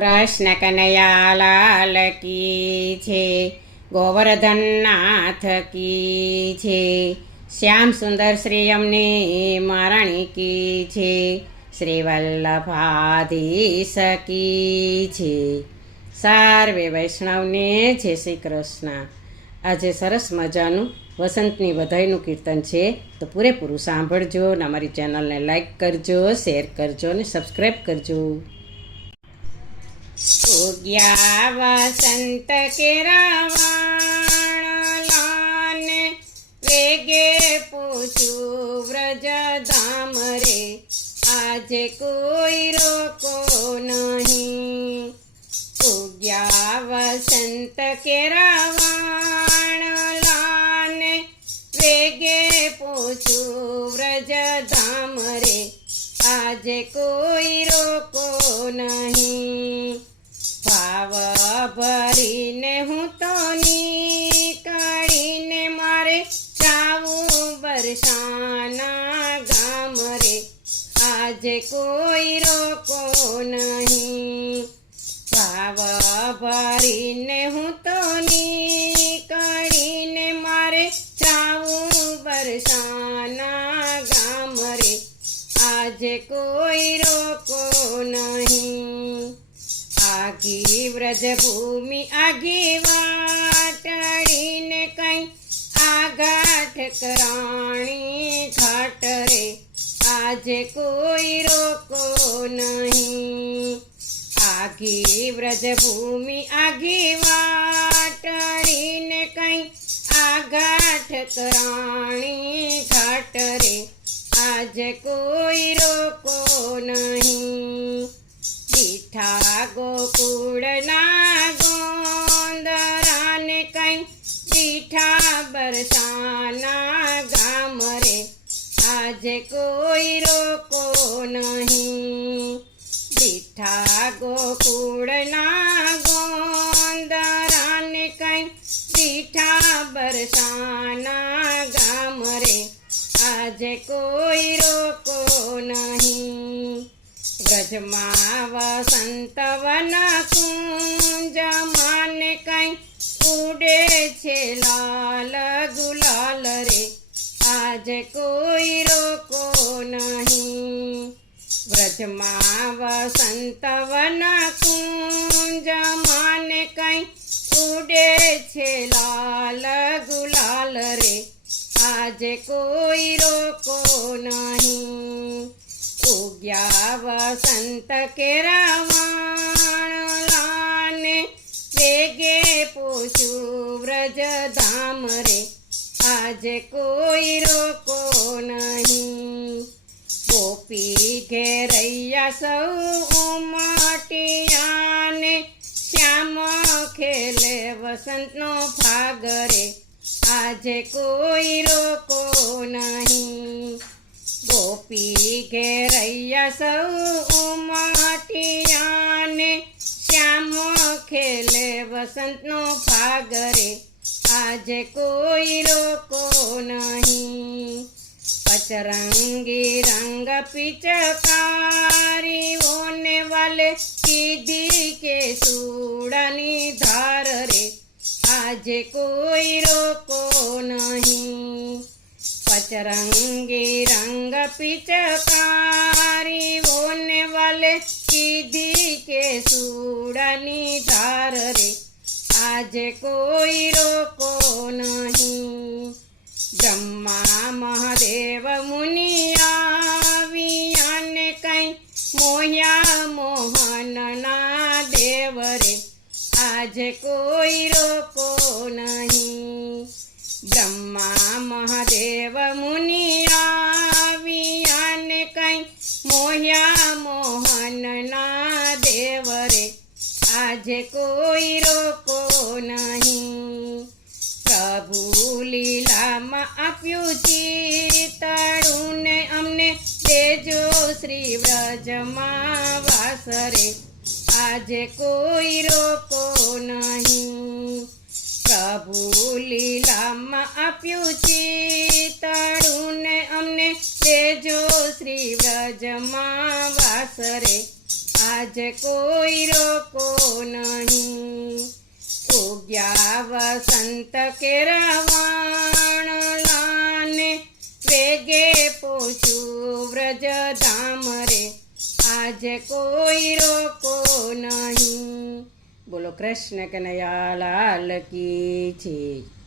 કૃષ્ણ કનૈયા લાલ કી છે, ગોવર્ધન નાથ કી છે, શ્યામ સુંદર શ્રી અમને મહારાણી કી છે, શ્રી વલ્લભાધીશ કી છે. સર્વે વૈષ્ણવને જય શ્રી કૃષ્ણ. આજે સરસ મજાનું વસંતની વધાઈનું કીર્તન છે, તો પૂરેપૂરું સાંભળજો અને અમારી ચેનલને લાઈક કરજો, શેર કરજો અને સબસ્ક્રાઈબ કરજો. ઉગ્યા વસંત કેરાવાણ લાન, વેગે પૂછું વ્રજ ધામ રે, આજે કોઈ રોકો નહીં. ઉગ્યા વસંત કેરાવાણ લાન, વેગે પૂછું વ્રજ ધામ રે, આજે કોઈ રોકો નહીં. ભાવ ભરીને હું તો નીકળીને મારે જાવું બરસાના ગામ રે, આજે કોઈ રોકો નહીં. ભાવ ભરીને હું તો નીકળીને મારે જાવું બરસાના ગામ રે, આજે કોઈ રોકો નહીં. આઘી વ્રજભૂમિ આઘી વાટડીને કઈ આઘાટ કરાણી ઘાટ રે, આજે કોઈ રોકો નહીં. આઘી વ્રજભૂમિ આઘી વાટડીને કઈ આઘાટ કરાણી ઘાટ રે, આજે કોઈ રોકો નહીં. દીઠા ગોકુળના ગોંદરાને કઈ દીઠા બરસાના ગામ રે, આજે કોઈ રોકો નહીં. દીઠા ગોકુળના ગોંદરાને કઈ દીઠા બરસાના ગામ રે, આજે કોઈ રોકો નહીં. વ્રજમાં વસંત વન કુંજ માને કઈ ઉડે છે લાલ ગુલાલ રે, આજે કોઈ રોકો નહીં. વ્રજમાં વસંત વન કુંજ માને કઈ ઉડે છે લાલ ગુલાલ રે, આજે કોઈ રોકો નહીં. ઉગ્યા વસંત કેરાવાણ લાને, વેગે પૂછું વ્રજ ધામ રે, આજે કોઈ રોકો નહીં. ગોપી ઘેરૈયા સૌ ઉમટિયાને, શ્યામ ખેલે વસંતનો ભાગ રે, આજે કોઈ રોકો નહીં. ગોપી ઘેરૈયા સૌ ઉમટિયાને, શ્યામ ખેલે વસંતનો ભાગ રે, આજે કોઈ રોકો નહીં. પચરંગી રંગ પિચકારીઓને વાલે કીધી કે સુડાની ધાર રે, આજે કોઈ રોકો નહીં. પચરંગી રંગ પિચકારીઓને વાલે કીધી કે સુડાની ધાર રે, આજે કોઈ રોકો નહીં. બ્રહ્મા મહાદેવ મુનિ આવ્યાને કઈ મોહ્યા મોહનના દેવ રે, આજે કોઈ રોકો નહીં. બ્રહ્મા મહાદેવ મુનિ આવ્યાને કઈ મોહ્યા મોહનના દેવ રે, આજે કોઈ રોકો નહીં. પ્રભુ લીલામાં આપ્યું ચિતડું ને અમને, દેજો શ્રી વ્રજમાં વાસ રે, આજે કોઈ રોકો નહીં. પ્રભુ લીલામાં આપ્યું ચિતડું ને અમને, દેજો શ્રી વ્રજમાં વાસ રે, આજ કોઈ રોકો નહીં. ઉગ્યા વસંત કેરવાણ લાને વેગે પોછું વ્રજ ધામ રે, આજ કોઈ રોકો નહીં. બોલો કૃષ્ણ કનૈયા લાલ કી છે.